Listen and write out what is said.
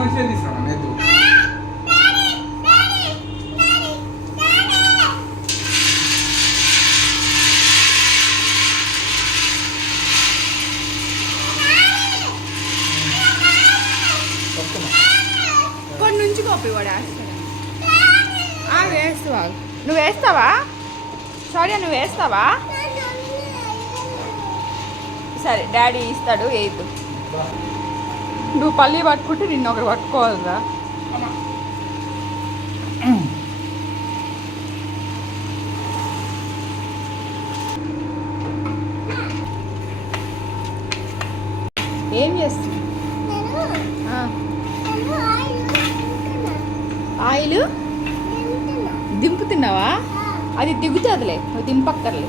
మంచిగా తీసుకురా ఎద్దు. కొన్ని నుంచి కాపీ వాడు వేస్తాడు. వేస్తావా? నువ్వు వేస్తావా? సారీ, నువ్వు వేస్తావా? సరే, డాడీ ఇస్తాడు, వేయద్దు. నువ్వు పల్లి పట్టుకుంటే నిన్ను ఒకరు పట్టుకోవాలిరా. ఏం చేస్తుంది? ఆయిల్ దింపుతున్నావా? అది దిగుతుందిలే, నువ్వు దింపక్కర్లే.